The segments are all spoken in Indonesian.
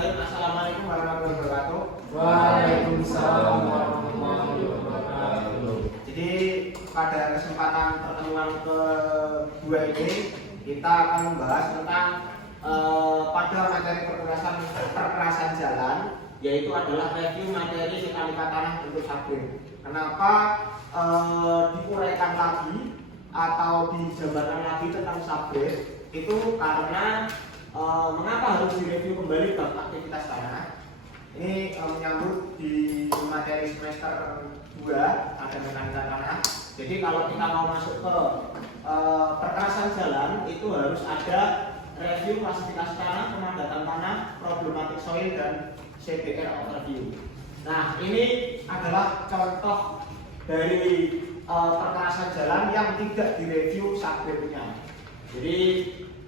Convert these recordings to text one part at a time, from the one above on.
Bismillahirrahmanirrahim. Assalamualaikum warahmatullahi wabarakatuh. Waalaikumsalam warahmatullahi wabarakatuh. Jadi pada kesempatan pertemuan kedua ini kita akan membahas tentang pada materi perkerasan jalan, yaitu adalah review materi mekanika tanah untuk subgrade. Kenapa diuraikan lagi atau dijabarkan lagi tentang subgrade? Itu karena mengapa harus direview kembali bab aktivitas tanah? Ini menyambut di materi semester 2 ada mekanika tanah. Jadi kalau kita mau masuk ke perkerasan jalan itu harus ada review klasifikasi tanah, pemadatan tanah, problematik soil dan CBR overview. Nah, ini adalah contoh dari perkerasan jalan yang tidak direview subgrade-nya. Jadi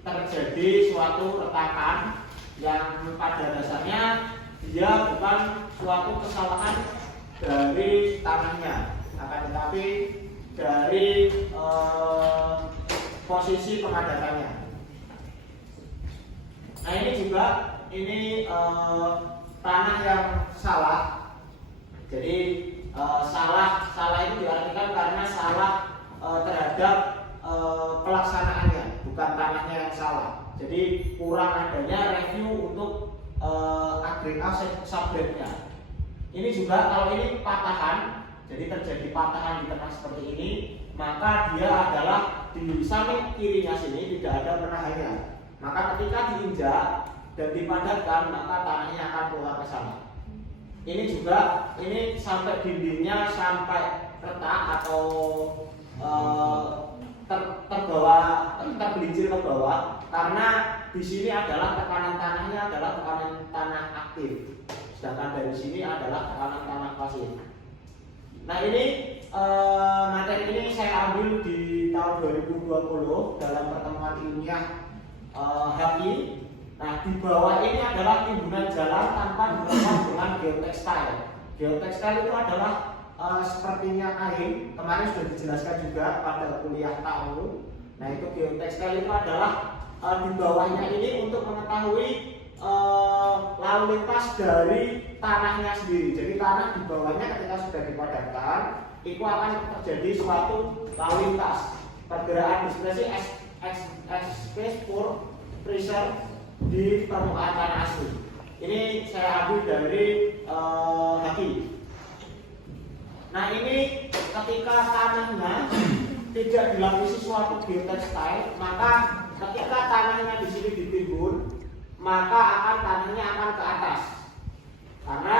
terjadi suatu retakan yang pada dasarnya dia bukan suatu kesalahan dari tanahnya, akan tetapi dari posisi pemadatannya. Nah ini juga tanah yang salah. Jadi salah itu diartikan karena salah terhadap pelaksanaannya, bukan tanahnya yang salah. Jadi kurang adanya review untuk subgrade-nya. Ini juga kalau ini patahan, jadi terjadi patahan di tengah seperti ini, maka dia adalah di samping kirinya sini tidak ada penahannya. Maka ketika diinjak dan dipadatkan, maka tanahnya akan keluar ke sana. Ini juga sampai dindingnya sampai retak atau tergelincir ke bawah karena di sini adalah tekanan tanahnya adalah tekanan tanah aktif, sedangkan dari sini adalah tekanan tanah pasif. Nah ini materi ini saya ambil di tahun 2020 dalam pertemuan ilmiah HI. Nah di bawah ini adalah timbunan jalan tanpa dilakukan dengan geotekstil. Geotekstil itu adalah sepertinya air, kemarin sudah dijelaskan juga pada kuliah tahu. Nah itu geotekstil itu adalah di bawahnya ini untuk mengetahui lalu lintas dari tanahnya sendiri. Jadi tanah di bawahnya ketika sudah dipadatkan, itu akan terjadi suatu lalu lintas pergerakan diskresi space for pressure di permukaan tanah asli. Ini saya ambil dari Haki. Nah ini ketika tanahnya tidak dilapisi suatu geotekstil, maka ketika tanahnya di sini ditimbun, maka tanahnya akan ke atas. Karena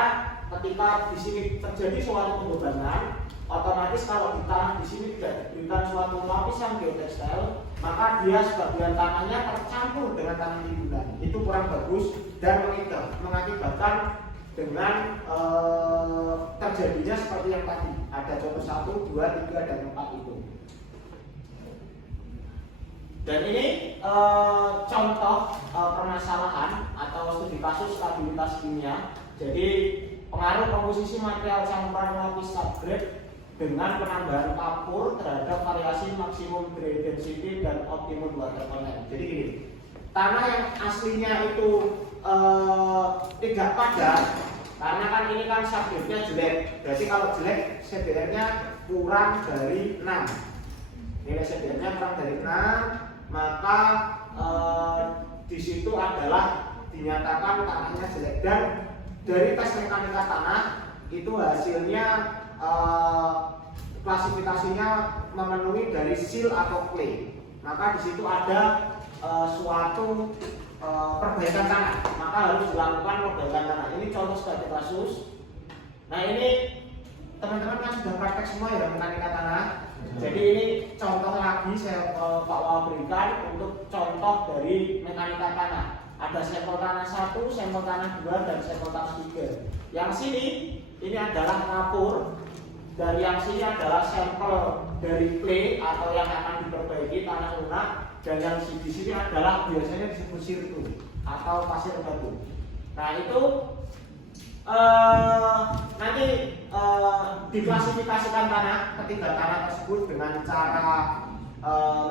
ketika di sini terjadi suatu pembebanan, otomatis kalau di tanah di sini tidak diberikan suatu lapisan geotekstil, maka dia sebagian tanahnya tercampur dengan tanah timbunan. Itu kurang bagus dan mengakibatkan dengan terjadinya seperti yang tadi. Ada contoh 1, 2, 3, dan 4 itu. Dan ini contoh permasalahan atau studi kasus stabilitas kimia. Jadi pengaruh komposisi material campuran lapis subgrade dengan penambahan kapur terhadap variasi maksimum grade density dan optimum water content. Jadi gini, tanah yang aslinya itu tidak padat, karena kan ini kan subgrade-nya jelek. Berarti kalau jelek CBR-nya kurang dari 6. Nilai CBR-nya kurang dari 6, maka di situ adalah dinyatakan tanahnya jelek. Dan dari tes mekanika tanah itu hasilnya klasifikasinya memenuhi dari sill atau clay. Maka di situ ada suatu perbaikan tanah, maka harus dilakukan perbaikan tanah. Ini contoh sebagai kasus. Nah ini teman-teman kan sudah praktek semua ya mekanika tanah. Jadi ini contoh lagi saya Pak Wal berikan untuk contoh dari mekanika tanah. Ada sampel tanah 1, sampel tanah 2, dan sampel tanah 3. Yang sini ini adalah kapur, dan yang sini adalah sampel dari clay atau yang akan diperbaiki tanah lunak, dan yang di sini adalah biasanya disebut sirtu atau pasir batu. Nah itu nanti diklasifikasikan tanah, ketiga tanah tersebut dengan cara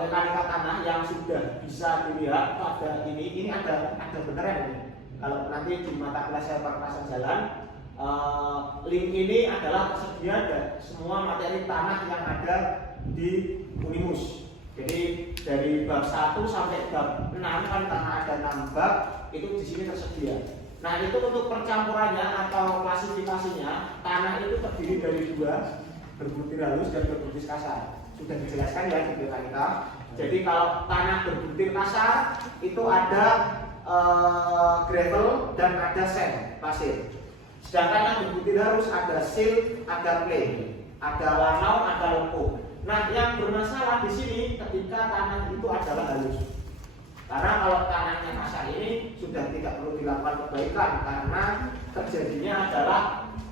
mekanika tanah yang sudah bisa dilihat pada ini ada beneran Kalau nanti di mata kuliah saya perkasan jalan, link ini adalah tersedia dan semua materi tanah yang ada di Unimus. Jadi dari bab 1 sampai bab 6 kan tanah ada 6 bab, itu di sini tersedia. Nah, itu untuk percampurannya atau klasifikasinya, tanah itu terdiri dari 2, berbutir halus dan berbutir kasar. Sudah dijelaskan ya di kita. Jadi kalau tanah berbutir kasar itu ada gravel dan ada sand, pasir. Sedangkan yang berbutir halus ada silt, ada clay, ada lanau, ada lempung. Nah, yang bermasalah di sini ketika tanah itu adalah halus. Karena kalau tanahnya kasar ini sudah tidak perlu dilakukan perbaikan karena terjadinya adalah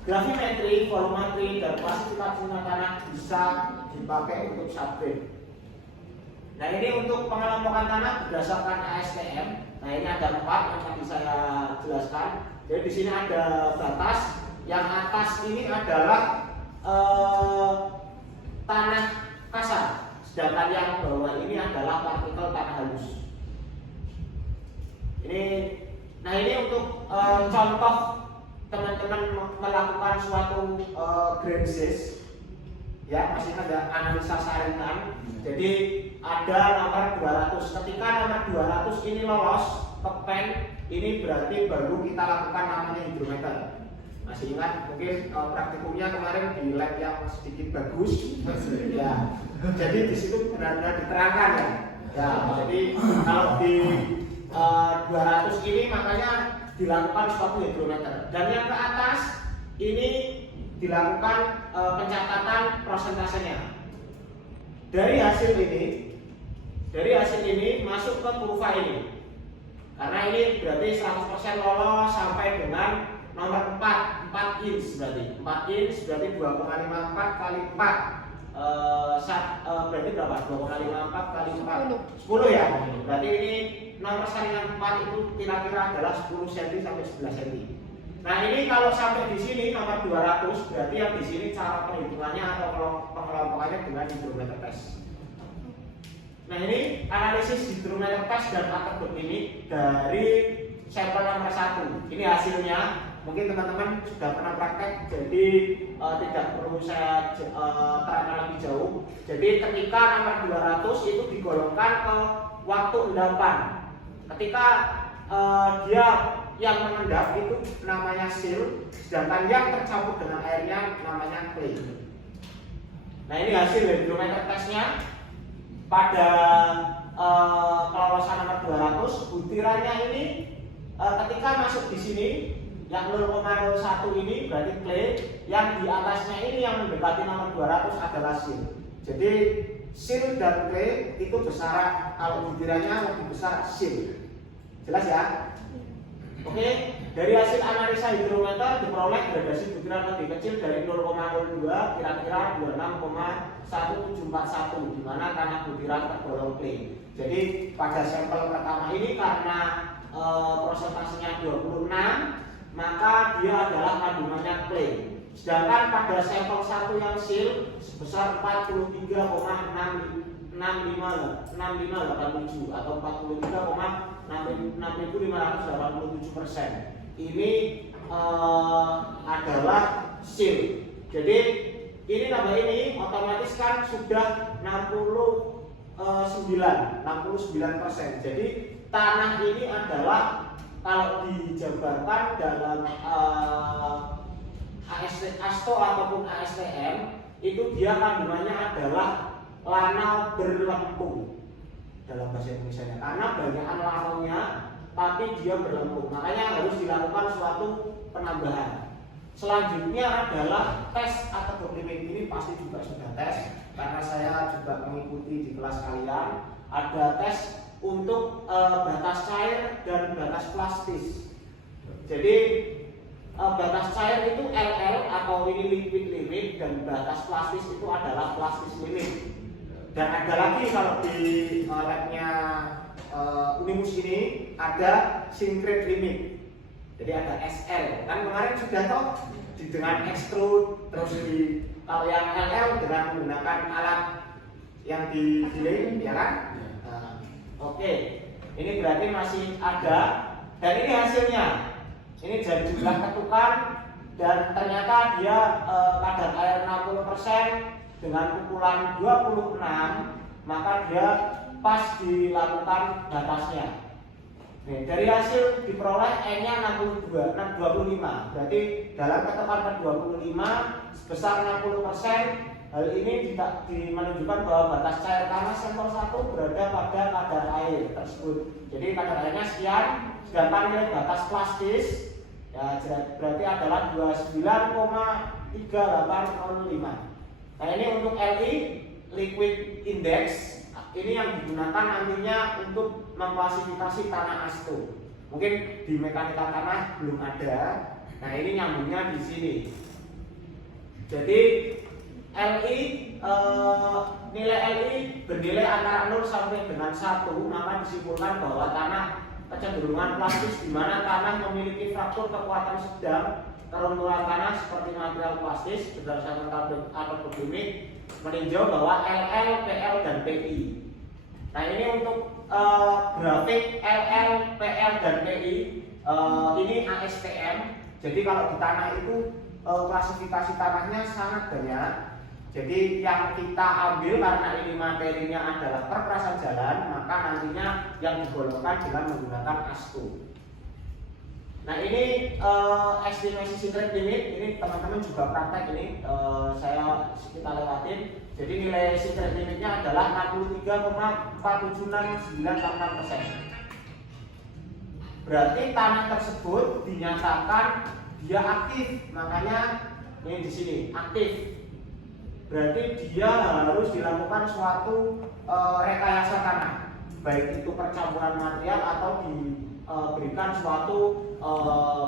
gravimetri, volumetri, dan klasifikasi tanah bisa dipakai untuk subgrade. Nah, ini untuk pengelompokan tanah berdasarkan ASTM. Nah, ini ada 4 yang tadi saya jelaskan. Jadi di sini ada batas. Yang atas ini adalah tanah kasar, sedangkan yang bawah ini adalah partikel tanah halus. Nah ini untuk contoh teman-teman melakukan suatu greensis, ya masih ada analisa saringan. Jadi ada nomor 200. Ketika nomor 200 ini lolos ke PEN, ini berarti baru kita lakukan namanya hidrometer. Masih ingat mungkin praktikumnya kemarin di lab yang sedikit bagus, ya. Jadi di situ benar-benar diterangkan ya. Ya, jadi kalau di 200 ini makanya dilakukan suatu hidrometer. Dan yang ke atas ini dilakukan pencatatan prosentasenya. Dari hasil ini masuk ke kurva ini. Karena ini berarti 100% lolos sampai dengan nomor 4 inch berarti. 4 inch berarti 2,54 kali 4. Berarti berapa? 2,54 kali 4 10 ya. Berarti ini nomor saringan 4 itu kira-kira adalah 10 cm sampai 11 cm. Nah, ini kalau sampai di sini nomor 200 berarti yang di sini cara perhitungannya atau pengelompokannya dengan hidrometer test. Nah, ini analisis hidrometer test dan atebut ini dari sampel nomor 1. Ini hasilnya. Mungkin teman-teman sudah pernah praktek, jadi tidak perlu saya terangkan lebih jauh. Jadi ketika nomor 200 itu digolongkan ke waktu endapan. Ketika dia yang mengendap itu namanya silt, sedangkan yang tercampur dengan airnya namanya clay. Nah, ini hasil dari hidrometer testnya. Pada kelolosan nomor 200, butirannya ini ketika masuk di sini yang 0,01 ini berarti clay, yang di atasnya ini yang mendekati nomor 200 adalah silt. Jadi silt dan clay itu besar, kalau butirannya lebih besar silt. Jelas ya? Oke, dari hasil analisa hidrometer diperoleh gradasi butiran lebih kecil dari 0,02 kira-kira 26,1741 di mana tanah butiran tergolong clay. Jadi pada sampel pertama ini karena prosentasenya 26, maka dia adalah kandungannya clay. Sedangkan pada sampel 1 yang silt sebesar 43,6587 atau 43,6587%. Ini adalah silt. Jadi ini tambah ini otomatis kan sudah 69%. Jadi tanah ini adalah kalau dijabarkan dalam ASTO ataupun ASTM itu dia kandungannya adalah lanau berlempung dalam bahasa Indonesia, karena banyakan lanaunya tapi dia berlempung, makanya harus dilakukan suatu penambahan. Selanjutnya adalah tes atau limit. Ini pasti juga sudah tes karena saya juga mengikuti di kelas kalian. Ada tes untuk batas cair dan batas plastis. Jadi batas cair itu LL atau ini liquid limit, dan batas plastis itu adalah plastis limit. Dan ada lagi kalau di labnya Unimus ini ada synchrate limit. Jadi ada SL. Kan kemarin sudah tahu dengan extrude, terus kalau yang LL dengan menggunakan alat yang di delay, ya kan? Oke, ini berarti masih ada Dan ini hasilnya. Ini jadi jumlah ketukan dan ternyata dia kadar air 60% dengan pukulan 26, maka dia pas dilakukan batasnya. Nih, dari hasil diperoleh N-nya 25. Berarti dalam ketukan ke-25 sebesar 60%. Hal ini menunjukkan bahwa batas cair tanah sampel 1 berada pada kadar air tersebut. Jadi kadar airnya sekian, sedangkan nilai batas plastis ya berarti adalah 29,3805. Nah ini untuk Li, liquid index, ini yang digunakan nantinya untuk mengklasifikasi tanah asto. Mungkin di mekanika tanah belum ada. Nah ini nyambungnya di sini. Jadi nilai Li bernilai antara 0 sampai dengan 1, maka disimpulkan bahwa tanah kecenderungan plastis di mana tanah memiliki faktor kekuatan sedang keruntuhan tanah seperti material plastis berdasarkan tabel atau begini meninjau bahwa LL, PL, dan PI. Nah ini untuk grafik LL, PL, dan PI ini ASTM. Jadi kalau di tanah itu klasifikasi tanahnya sangat banyak. Jadi yang kita ambil karena ini materinya adalah perperasan jalan, maka nantinya yang digolongkan dengan menggunakan ASTO. Nah ini estimasi secret limit, ini teman-teman juga praktek ini kita lewatin. Jadi nilai secret limitnya adalah 63,47986%. Berarti tanah tersebut dinyatakan dia aktif, makanya ini di sini aktif. Berarti dia harus dilakukan suatu rekayasa tanah, baik itu percampuran material atau diberikan suatu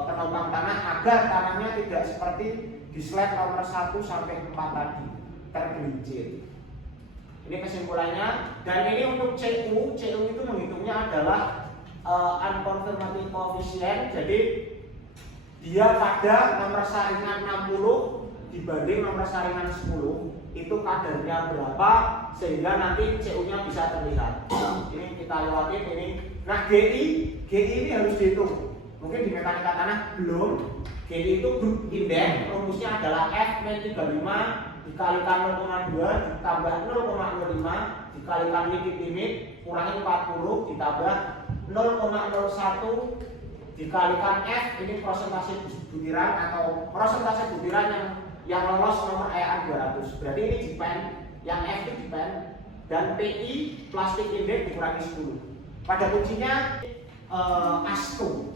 penopang tanah agar tanahnya tidak seperti di slide nomor 1 sampai 4 tadi tergelincir. Ini kesimpulannya. Dan ini untuk CU itu menghitungnya adalah unconfirming coefficient. Jadi dia pada nomor saringan 60 dibanding nomor saringan 10 itu kadarnya berapa sehingga nanti CU-nya bisa terlihat. Ini kita lewatin ini. Nah GI ini harus dihitung. Mungkin di mekanika tanah belum. GI itu grup indeks, rumusnya adalah F-35 dikalikan 0,2 ditambah 0,05 dikalikan liquid limit kurangi 40 ditambah 0,01 dikalikan F, ini persentase butiran atau persentase butiran yang lolos nomor EAN 200. Berarti ini depend, yang F itu depend, dan PI plastik index dikurangi 10. Pada kuncinya ASTO.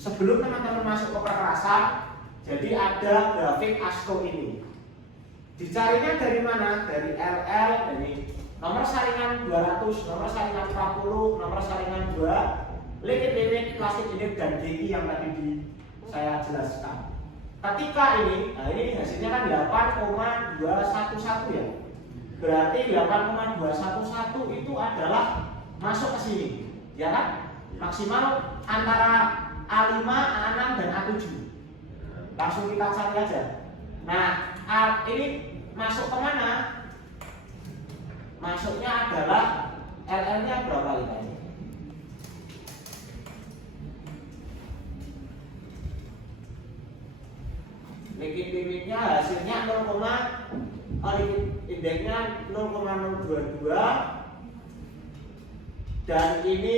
Sebelum teman-teman masuk ke perkerasan, jadi ada grafik ASTO ini. Dicarinya dari mana? Dari LL, dari nomor saringan 200, nomor saringan 40, nomor saringan 2, liquid limit, plastik index, dan DI yang tadi saya jelaskan. Ketika ini, nah ini hasilnya kan 8,211 ya. Berarti 8,211 itu adalah masuk ke sini, ya kan? Maksimal antara A5, A6 dan A7. Langsung kita cari aja. Nah, ini masuk ke mana? Masuknya adalah LL-nya berapa ini? Liquid limitnya hasilnya 0, liquid indeksnya 0,022 dan ini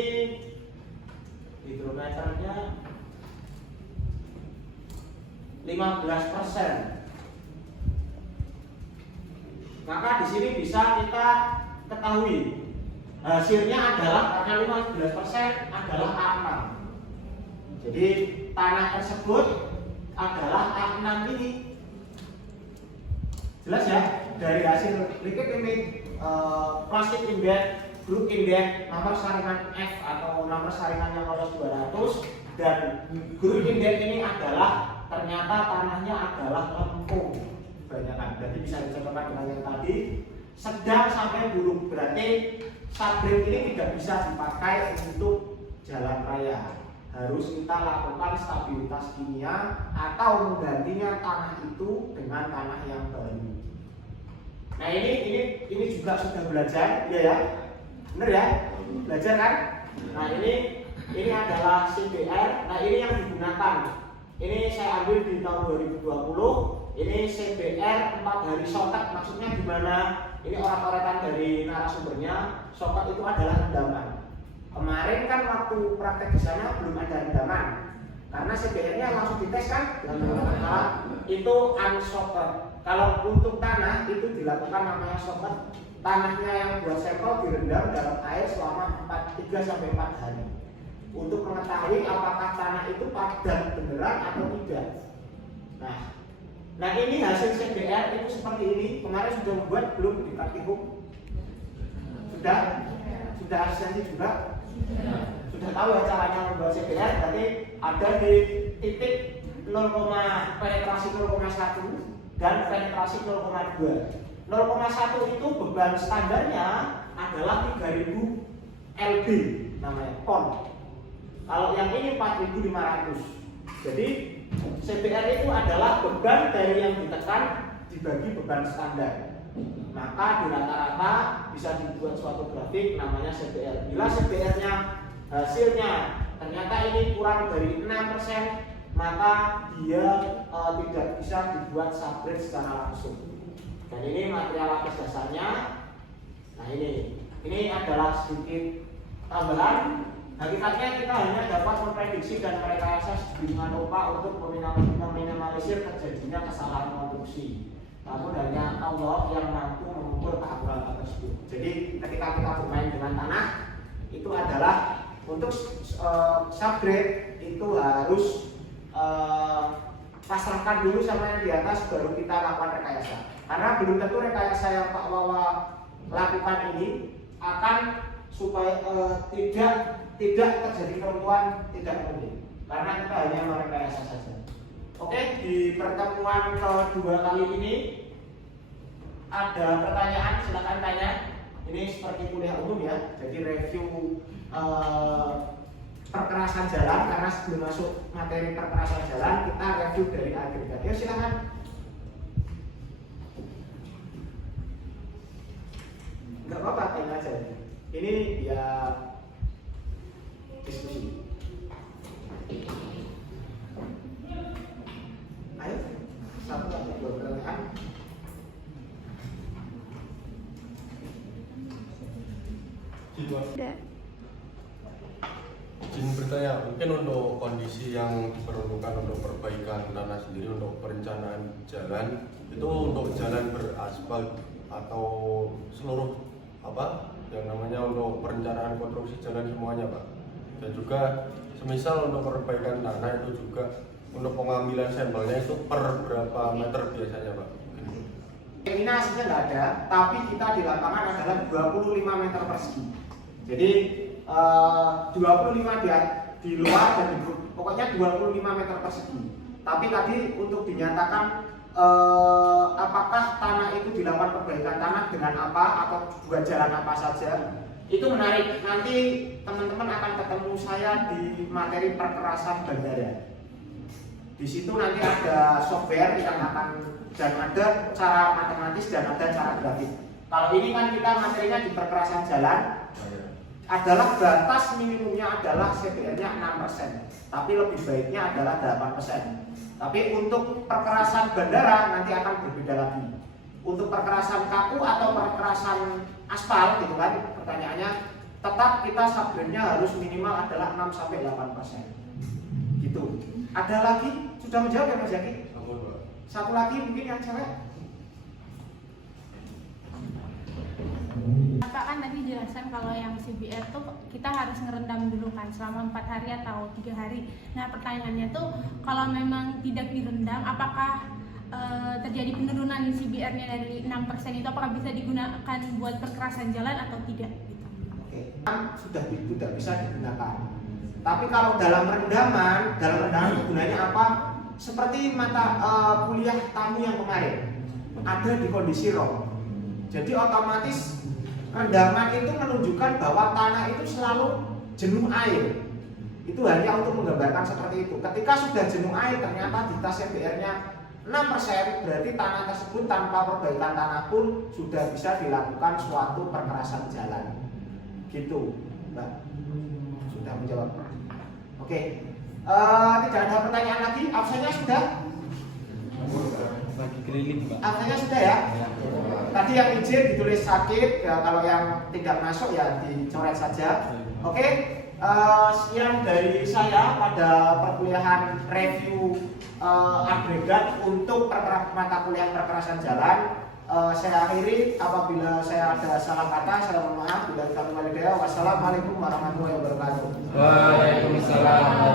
hidrometernya 15%. Maka di sini bisa kita ketahui hasilnya adalah karena 15% adalah A6. Jadi tanah tersebut adalah A6 ini. Jelas ya? Dari hasil liquid limit, plastik index, grup index, nomor saringan F atau nomor saringan yang lolos 200 dan grup index ini adalah ternyata tanahnya adalah lempung. Kebanyakan, berarti bisa dicontohkan dengan yang tadi sedang sampai buruk, berarti sabrik ini tidak bisa dipakai untuk jalan raya. Harus kita lakukan stabilitas kimia atau menggantinya tanah itu dengan tanah yang baru. Nah ini juga sudah belajar, ya, bener ya, belajar kan? Nah ini Ini adalah CBR. Nah, ini yang digunakan. Ini saya ambil di tahun 2020. Ini CBR 4 hari soket. Maksudnya gimana? Ini orang-orekan dari narasumbernya. Soket itu adalah rendaman. Kemarin kan waktu praktek di sana belum ada rendaman. Karena CBR-nya langsung dites kan? Itu unsocket. Kalau untuk tanah itu dilakukan namanya socket. Tanahnya yang buat sampel direndam dalam air selama 3-4 hari untuk mengetahui apakah tanah itu padat beneran atau tidak. Nah ini hasil CBR itu seperti ini. Kemarin sudah membuat belum di praktikum? Sudah asistensi juga? Sudah tahu ya caranya membuat CBR. Berarti ada di titik penetrasi 0,1 dan penetrasi 0,2. 0,1 itu beban standarnya adalah 3000 lb namanya ton. Kalau yang ini 4500. Jadi CBR itu adalah beban dari yang ditekan dibagi beban standar. Maka di rata-rata bisa dibuat suatu grafik namanya CBR. Bila CBR-nya hasilnya ternyata ini kurang dari 6%, maka dia tidak bisa dibuat subgrade secara langsung. Dan ini material lapis dasarnya. Nah ini adalah sedikit tambahan. Hakikatnya kita hanya dapat memprediksi dan merekayasa dengan lupa untuk meminimalisir terjadinya kesalahan konstruksi. Namun hanya Allah yang mampu mengukur keakuratan tersebut. Jadi ketika kita bermain dengan tanah, itu adalah untuk subgrade itu harus pasrahkan dulu sama yang di atas, baru kita lakukan rekayasa. Karena belum tentu rekayasa yang Pak Wawa lakukan ini akan supaya tidak terjadi keruntuhan, tidak mungkin. Karena kita hanya merekayasa saja. Oke, di pertemuan kedua kali ini ada pertanyaan, silakan tanya. Ini seperti kuliah umum ya, jadi review perkerasan jalan. Karena sebelum masuk materi perkerasan jalan, kita review dari agregat. Ya silakan. Enggak apa-apa, tanya aja. Ini ya diskusi. Ayo, satu atau dua pertanyaan. Sudah. Izin bertanya, mungkin untuk kondisi yang diperlukan untuk perbaikan tanah sendiri untuk perencanaan jalan, itu untuk jalan beraspal atau seluruh yang namanya untuk perencanaan konstruksi jalan semuanya Pak. Dan juga semisal untuk perbaikan tanah itu juga untuk pengambilan sampelnya itu per berapa meter biasanya Pak? Ini aslinya nggak ada, tapi kita di lapangan adalah 25 meter persegi. Jadi 25 di luar dan pokoknya 25 meter persegi. Tapi tadi untuk dinyatakan apakah tanah itu dilakukan perbaikan tanah dengan apa atau buat jalan apa saja, itu menarik. Nanti teman-teman akan ketemu saya di materi perkerasan bandara. Di situ nanti ada software yang akan, dan ada cara matematis dan ada cara grafik. Kalau ini kan kita materinya di perkerasan jalan, adalah batas minimumnya adalah CBR-nya 6%, tapi lebih baiknya adalah 8%. Tapi untuk perkerasan bandara nanti akan berbeda lagi. Untuk perkerasan kaku atau perkerasan aspal gitu kan, pertanyaannya tetap kita subgrade-nya harus minimal adalah 6-8%. Gitu. Ada lagi? Sudah menjawab ya Mas Zaki? Satu lagi mungkin yang cewek. Bapak kan tadi jelaskan kalau yang CBR tuh kita harus ngerendam dulu kan selama 4 hari atau 3 hari. Nah pertanyaannya tuh kalau memang tidak direndam, apakah terjadi penurunan CBR-nya dari 6% itu apakah bisa digunakan buat perkerasan jalan atau tidak? Gitu. Oke, sudah tidak bisa digunakan. Tapi kalau dalam rendaman gunanya apa? Seperti mata kuliah tamu yang kemarin ada di kondisi raw. Jadi otomatis rendaman itu menunjukkan bahwa tanah itu selalu jenuh air. Itu hanya untuk menggambarkan seperti itu. Ketika sudah jenuh air ternyata di tas CBR-nya 6%, berarti tanah tersebut tanpa perbaikan tanah pun sudah bisa dilakukan suatu perkerasan jalan. Gitu, Mbak. Sudah menjawab. Oke. Tidak ada pertanyaan lagi. Absennya sudah? Lagi keliling, Pak. Absennya sudah ya? Tadi yang izin ditulis sakit, ya, kalau yang tidak masuk ya dicoret saja. Oke. Sekian dari saya pada perkuliahan review agregat untuk mata kuliah perkerasan jalan. Saya akhiri, apabila saya ada salah kata saya mohon maaf. Wassalamualaikum warahmatullahi wabarakatuh. Waalaikumsalam.